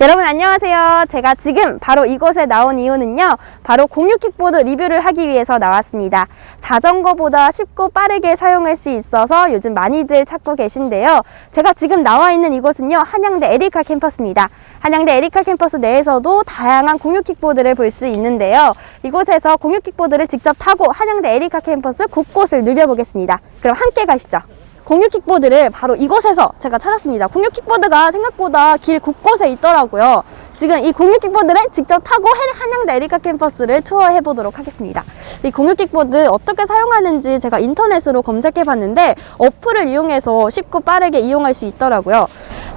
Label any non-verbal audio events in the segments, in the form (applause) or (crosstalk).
여러분 안녕하세요. 제가 지금 바로 이곳에 나온 이유는요. 바로 공유 킥보드 리뷰를 하기 위해서 나왔습니다. 자전거보다 쉽고 빠르게 사용할 수 있어서 요즘 많이들 찾고 계신데요. 제가 지금 나와 있는 이곳은요. 한양대 에리카 캠퍼스입니다. 한양대 에리카 캠퍼스 내에서도 다양한 공유 킥보드를 볼 수 있는데요. 이곳에서 공유 킥보드를 직접 타고 한양대 에리카 캠퍼스 곳곳을 누벼보겠습니다. 그럼 함께 가시죠. 공유 킥보드를 바로 이곳에서 제가 찾았습니다. 공유 킥보드가 생각보다 길 곳곳에 있더라고요. 지금 이 공유 킥보드를 직접 타고 해- 한양대 에리카 캠퍼스를 투어해 보도록 하겠습니다. 이 공유 킥보드 어떻게 사용하는지 제가 인터넷으로 검색해 봤는데 어플을 이용해서 쉽고 빠르게 이용할 수 있더라고요.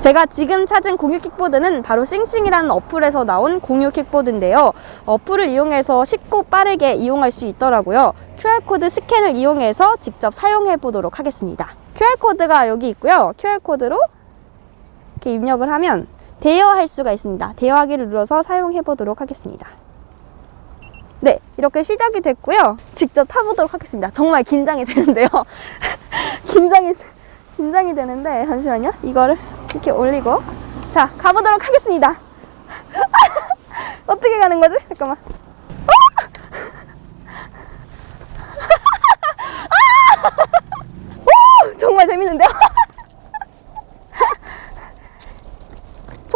제가 지금 찾은 공유 킥보드는 바로 싱싱이라는 어플에서 나온 공유 킥보드인데요. 어플을 이용해서 쉽고 빠르게 이용할 수 있더라고요. QR코드 스캔을 이용해서 직접 사용해 보도록 하겠습니다. QR코드가 여기 있고요. QR코드로 이렇게 입력을 하면 대여할 수가 있습니다. 대여하기를 눌러서 사용해 보도록 하겠습니다. 네, 이렇게 시작이 됐고요. 직접 타보도록 하겠습니다. 정말 긴장이 되는데요. (laughs) 긴장이, 긴장이 되는데, 잠시만요. 이거를 이렇게 올리고. 자, 가보도록 하겠습니다. (laughs) 어떻게 가는 거지? 잠깐만. 오! 정말 재밌는데요?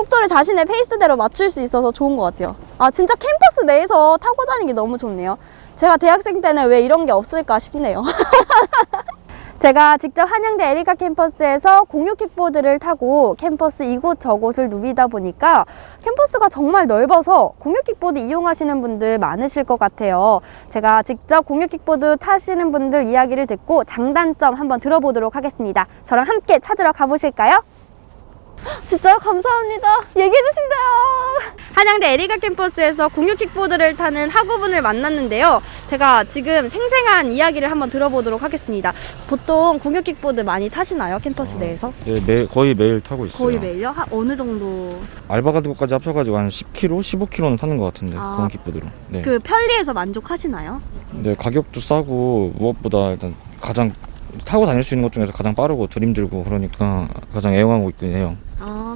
속도를 자신의 페이스대로 맞출 수 있어서 좋은 것 같아요. 아, 진짜 캠퍼스 내에서 타고 다니기 너무 좋네요. 제가 대학생 때는 왜 이런 게 없을까 싶네요. (laughs) 제가 직접 한양대 에리카 캠퍼스에서 공유 킥보드를 타고 캠퍼스 이곳 저곳을 누비다 보니까 캠퍼스가 정말 넓어서 공유 킥보드 이용하시는 분들 많으실 것 같아요. 제가 직접 공유 킥보드 타시는 분들 이야기를 듣고 장단점 한번 들어보도록 하겠습니다. 저랑 함께 찾으러 가보실까요? 진짜요? 감사합니다. 얘기해주신대요. 한양대 에리카 캠퍼스에서 공유 킥보드를 타는 학우분을 만났는데요. 제가 지금 생생한 이야기를 한번 들어보도록 하겠습니다. 보통 공유 킥보드 많이 타시나요? 캠퍼스 내에서? 네, 매, 거의 매일 타고 있어요. 거의 매일요? 한 어느 정도? 알바 같은 것까지 합쳐가지고 한 10km, 15km는 타는 것 같은데 아. 그런 킥보드로. 네. 그 편리해서 만족하시나요? 네, 가격도 싸고 무엇보다 일단 가장 타고 다닐 수 있는 것 중에서 가장 빠르고 드림 들고 그러니까 가장 애용하고 있긴 해요.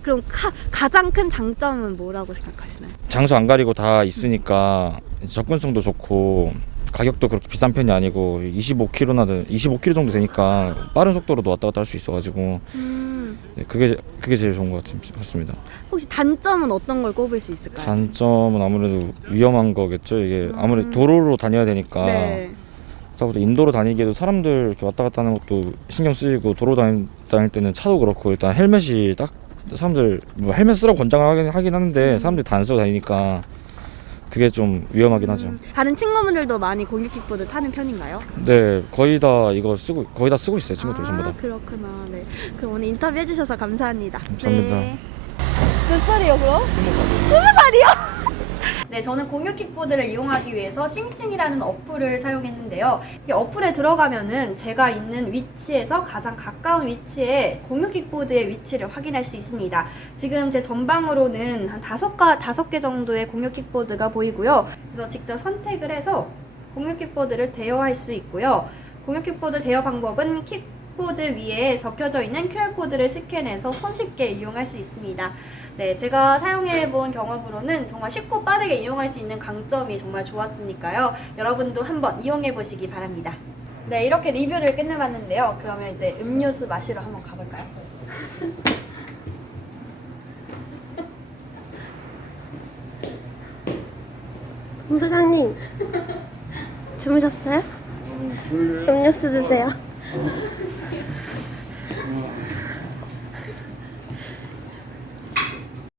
아, 그럼 가, 가장 큰 장점은 뭐라고 생각하시나요? 장소 안 가리고 다 있으니까 접근성도 좋고 가격도 그렇게 비싼 편이 아니고 25km나 25km 정도 되니까 빠른 속도로도 왔다 갔다 할 수 있어가지고 음, 네, 그게 그게 제일 좋은 것 같- 같습니다. 혹시 단점은 어떤 걸 꼽을 수 있을까요? 단점은 아무래도 위험한 거겠죠. 이게 아무래도 음. 도로로 다녀야 되니까 네. 인도로 다니기에도 사람들 이렇게 왔다 갔다 하는 것도 신경 쓰이고 도로 다닐 때는 차도 그렇고 일단 헬멧이 딱 사람들 뭐 헬멧 쓰라고 권장을 하긴, 하긴 하는데 사람들이 다 안 쓰고 다니니까 그게 좀 위험하긴 하죠. 음, 다른 친구분들도 많이 공유 킥보드 타는 편인가요? 네 거의 다 이거 쓰고 거의 다 쓰고 있어요 친구들 아, 전부 다. 그렇구나. 네. 그럼 오늘 인터뷰 해주셔서 감사합니다. 감사합니다. 네. 몇 살이요, 그럼? 스무 살이요? 네, 저는 공유 킥보드를 이용하기 위해서 싱싱이라는 어플을 사용했는데요. 이 어플에 들어가면은 제가 있는 위치에서 가장 가까운 위치에 공유 킥보드의 위치를 확인할 수 있습니다. 지금 제 전방으로는 한 다섯 개 정도의 공유 킥보드가 보이고요. 그래서 직접 선택을 해서 공유 킥보드를 대여할 수 있고요. 공유 킥보드 대여 방법은 킥 보드 위에 적혀져 있는 QR코드를 스캔해서 손쉽게 이용할 수 있습니다. 네, 제가 사용해 본 경험으로는 정말 쉽고 빠르게 이용할 수 있는 강점이 정말 좋았으니까요. 여러분도 한번 이용해 보시기 바랍니다. 네, 이렇게 리뷰를 끝내봤는데요. 그러면 이제 음료수 마시러 한번 가볼까요? (laughs) 본부장님 주무셨어요? 음료수 드세요.